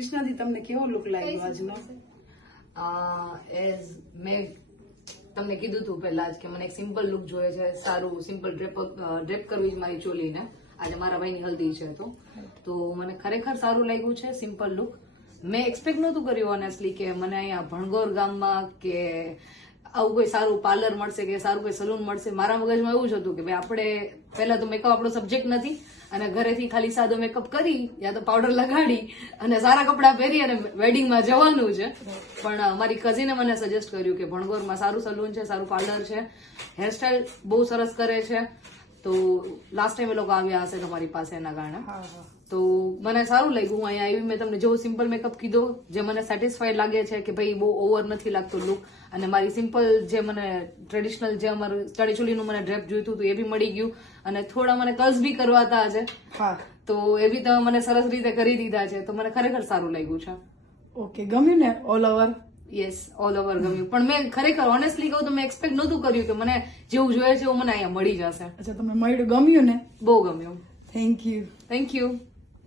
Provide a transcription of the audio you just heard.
કૃષ્ણાજી તમને કેવો લુક લાગ્યો આજનો? એઝ મેં તમને કીધું હતું પહેલા જ કે મને એક સિમ્પલ લુક જોઈએ છે, સારું સિમ્પલ ડ્રેપ કરવી છે મારી ચોલીને. આજે મારા ભાઈની હલ્દી છે તો મને ખરેખર સારું લાગ્યું છે સિમ્પલ લુક. મેં એક્સપેક્ટ નહોતું કર્યું ઓનેસ્ટલી કે મને અહીંયા ભણગોર ગામમાં કે આવું કોઈ સારું પાર્લર મળશે કે સારું કોઈ સલૂન મળશે. મારા મગજમાં એવું જ હતું કે ભાઈ આપણે પહેલા તો મેકઅપ આપણો સબ્જેક્ટ નથી અને ઘરેથી ખાલી સાદો મેકઅપ કરી યા તો પાવડર લગાડી અને સારા કપડાં પહેરી અને વેડિંગમાં જવાનું છે. પણ મારી કઝિને મને સજેસ્ટ કર્યું કે ભણગોરમાં સારું સલૂન છે, સારું પાર્લર છે, હેરસ્ટાઈલ બહુ સરસ કરે છે. તો લાસ્ટ ટાઈમ એ લોકો આવ્યા હશે તમારી પાસે એના કારણે તો મને સારું લાગ્યું. હું અહીંયા આવી, મેં તમને જેવો સિમ્પલ મેકઅપ કીધો જે મને સેટિસ્ફાઈડ લાગે છે કે ભાઈ બહુ ઓવર નથી લાગતો લુક, અને મારી સિમ્પલ જે મને ટ્રેડિશનલ જે અમારું ચણીચોલીનું મને ડ્રેપ જોઈતું હતું એ બી મળી ગયું, અને થોડા મને કર્લ્સ બી કરવાતા છે તો એ બી તમે મને સરસ રીતે કરી દીધા છે. તો મને ખરેખર સારું લાગ્યું છે. ઓકે, ગમ્યું ને all over? Yes, all over ગમ્યું. પણ મેં ખરેખર ઓનેસ્ટલી કહું તો મેં એક્સપેક્ટ નહોતું કર્યું કે મને જેવું જોઈએ છે એવું મને અહીંયા મળી જશે. અચ્છા, તમને મળ્યું, ગમ્યું ને? બહુ ગમ્યું. Thank you. Thank you.